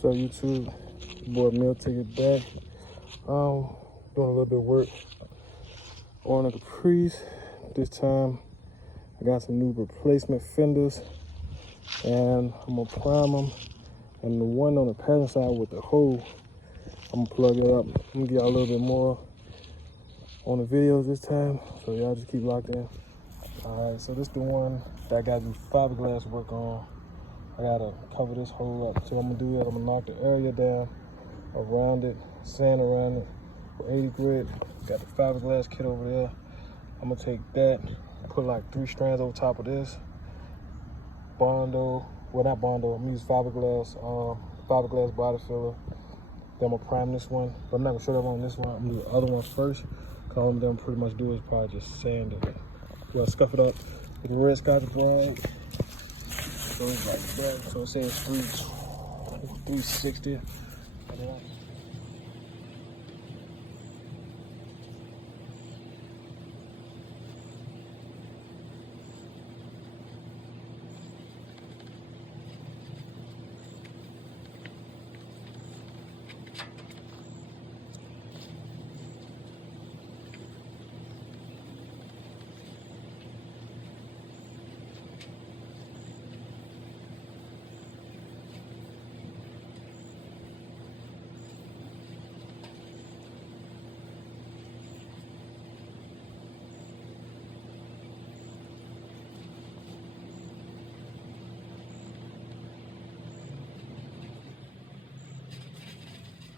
So YouTube, boy Meal Ticket back. Doing a little bit of work on the Caprice. This time I got some new replacement fenders and I'm gonna prime them. And the one on the passenger side with the hole, I'm gonna plug it up. I'm gonna get y'all a little bit more on the videos this time, so y'all just keep locked in. All right, so this is the one that I gotta do fiberglass work on. I gotta cover this hole up. So I'm gonna do that. I'm gonna knock the area down around it, sand around it with 80 grit. Got the fiberglass kit over there. I'm gonna take that, put like 3 strands over top of this. Bondo, well not Bondo, I'm gonna use fiberglass body filler. Then I'm gonna prime this one, but I'm not gonna show that one on this one. I'm gonna do the other one first. Cause all I'm gonna pretty much do is probably just sand it. You gotta scuff it up with the red Scotch Brite. So it's like that. So it says 360.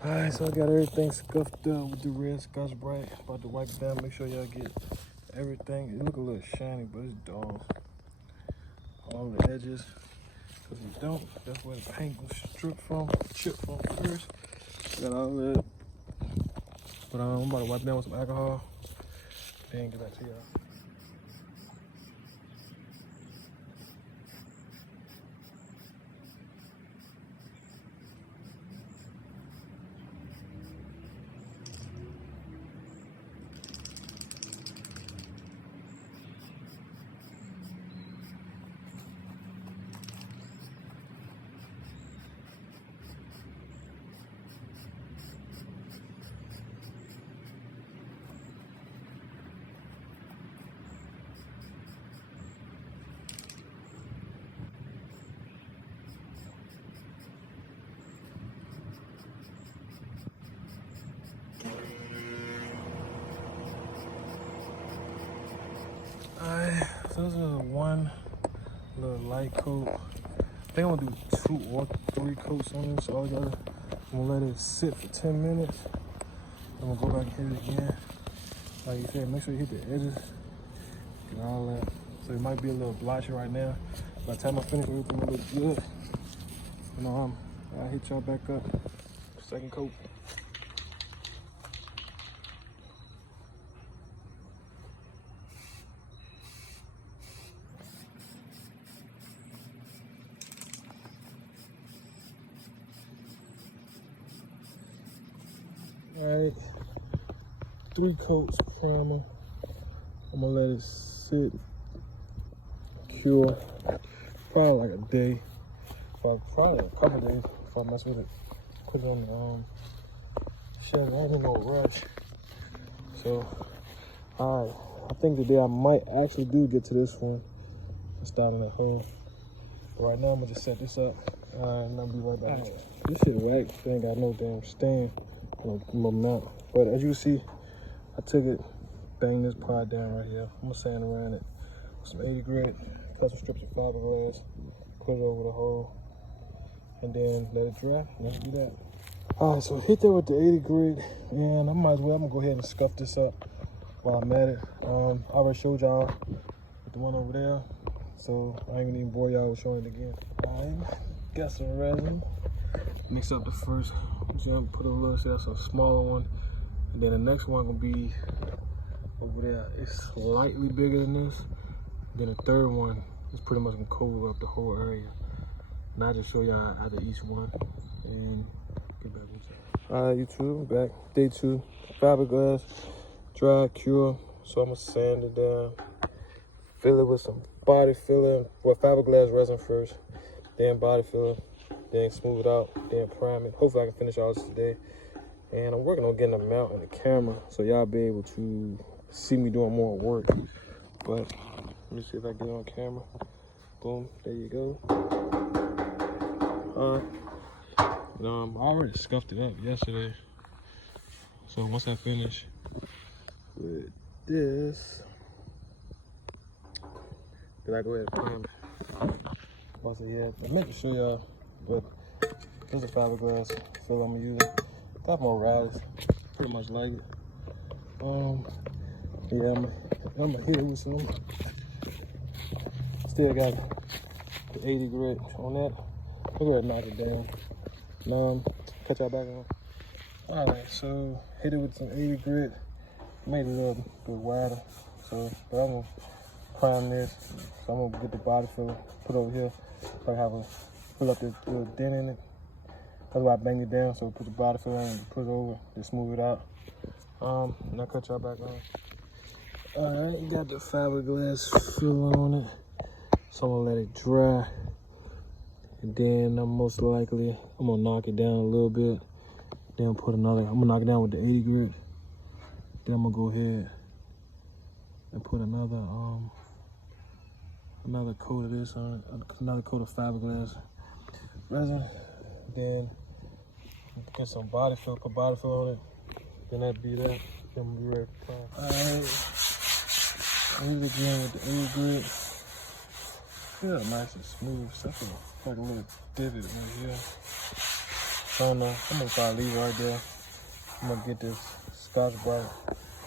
Alright, so I got everything scuffed up with the red Scotch Brite. About to wipe it down, make sure y'all get everything. It look a little shiny, but it's dull. All the edges. Cause if you don't, that's where the paint was stripped from, chipped from first. Got all that. But I'm about to wipe down with some alcohol. Then get back to y'all. Alright, so this is one little light coat. I think I'm gonna do 2 or 3 coats on this all together. I'm gonna let it sit for 10 minutes. I'm gonna go back and hit it again. Like you said, make sure you hit the edges and all that. So it might be a little blotchy right now. By the time I finish, everything will look good. And I'll hit y'all back up. Second coat. Alright, 3 coats of primer. I'm gonna let it sit, cure, probably like a day, probably a couple of days before I mess with it. Put it on the chevy. I ain't gonna rush. So, alright, I think today I might actually get to this one and start in that hole. But right now I'm gonna just set this up. And I'll be right back. This shit wax, it ain't got no damn stain. No mount. But as you can see, I took it, banged this pod down right here. I'm gonna sand around it with some 80 grit, cut some strips of fiberglass, put it over the hole, and then let it dry. Let's do that. Alright, so hit that with the 80 grit, and I'm gonna go ahead and scuff this up while I'm at it. I already showed y'all with the one over there, so I ain't gonna even bore y'all with showing it again. Alright, got some resin. Mix up the first. So put a little, so that's a smaller one, and then the next one will be over there. It's slightly bigger than this. Then the third one is pretty much gonna cover up the whole area. And I just show y'all after each one and get back with y'all. All right, YouTube, back day 2. Fiberglass, dry, cure. So I'm gonna sand it down, fill it with some body filler, well, fiberglass resin first, then body filler. then smooth it out, then prime it. Hopefully I can finish all this today. And I'm working on getting a mount in the camera so y'all be able to see me doing more work. But let me see if I get it on camera. Boom, there you go. I already scuffed it up yesterday. So once I finish with this, then I go ahead and prime it. Also, yeah, I meant to show y'all, but there's a fiberglass fill I'm using. Got more Riley's, pretty much like it. Yeah, I'm gonna hit it with some. Still got the 80 grit on that. We'll go ahead and knock it down. Cut y'all back on. Alright, so hit it with some 80 grit. Made it a little bit wider. So, but I'm gonna prime this. So I'm gonna get the body filler, put over here. So I have a pull up this little dent in it. That's why I bang it down. So put the body filler in and put it over to smooth it out. And I'll cut y'all back on. Alright, you got the fiberglass filler on it. So I'm gonna let it dry. And then I'm gonna knock it down a little bit. Then put another, I'm gonna knock it down with the 80 grit. Then I'm gonna go ahead and put another coat of this on it, another coat of fiberglass resin. Then get some body fill, put body fill on it. Then that'd be that. Then I'm gonna be ready for prime. Alright, hit it again with the 80 grit. Feel nice and smooth. Except for like a little divot in here. So now I'm gonna probably leave it right there. I'm gonna get this Scotch Brite,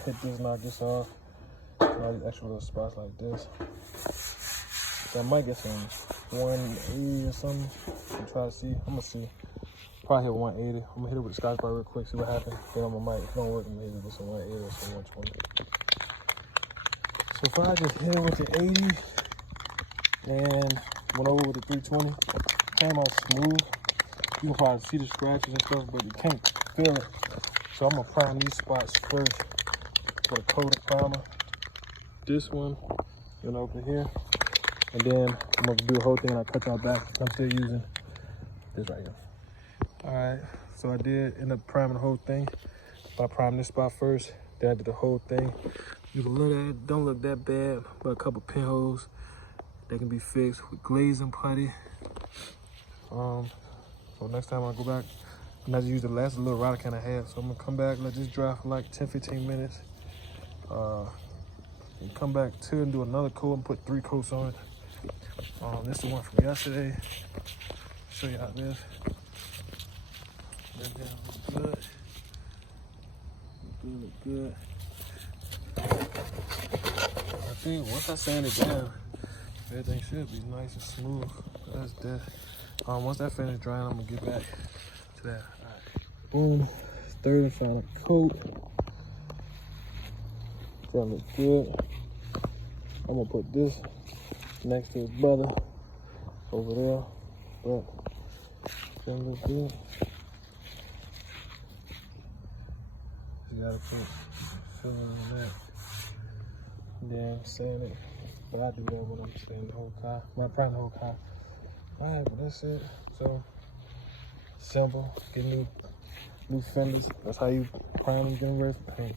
hit this, knock this off. All these extra little spots like this. So I might get some 180 or something. And try to see. I'm gonna see. Probably hit 180. I'm gonna hit it with the Scotch Brite real quick, see what happens. Then I'm gonna if it don't work, I'm gonna hit it with some 180 or some 120. So if I just hit it with the 80 and went over with the 320, came out smooth. You can probably see the scratches and stuff, but you can't feel it. So I'm gonna prime these spots first with a coat of primer. This one, over here. And then I'm gonna do the whole thing and I'll cut y'all back. I'm still using this right here. All right, so I did end up priming the whole thing. I primed this spot first, then I did the whole thing. You can look at it, don't look that bad, but a couple pinholes. They can be fixed with glazing putty. So next time I go back, I'm not use the last little rod can I had. So I'm gonna come back, let this dry for like 10-15 minutes. And come back to and do another coat and put 3 coats on it. This is the one from yesterday. Show you how this. That down look good. Look good. I think once I sand it down, everything should be nice and smooth. That's that. Once that finishes drying, I'm gonna get back to that. All right. Boom. Third and final coat. Trying to look good. I'm gonna put this next to his brother over there. But trying to look good. You gotta put filling on that. Then sand it. But I do that when I'm staying the whole car. When I'm priming the whole car. Alright, but that's it. So simple. Get new fenders. That's how you prime them, get them ready for paint.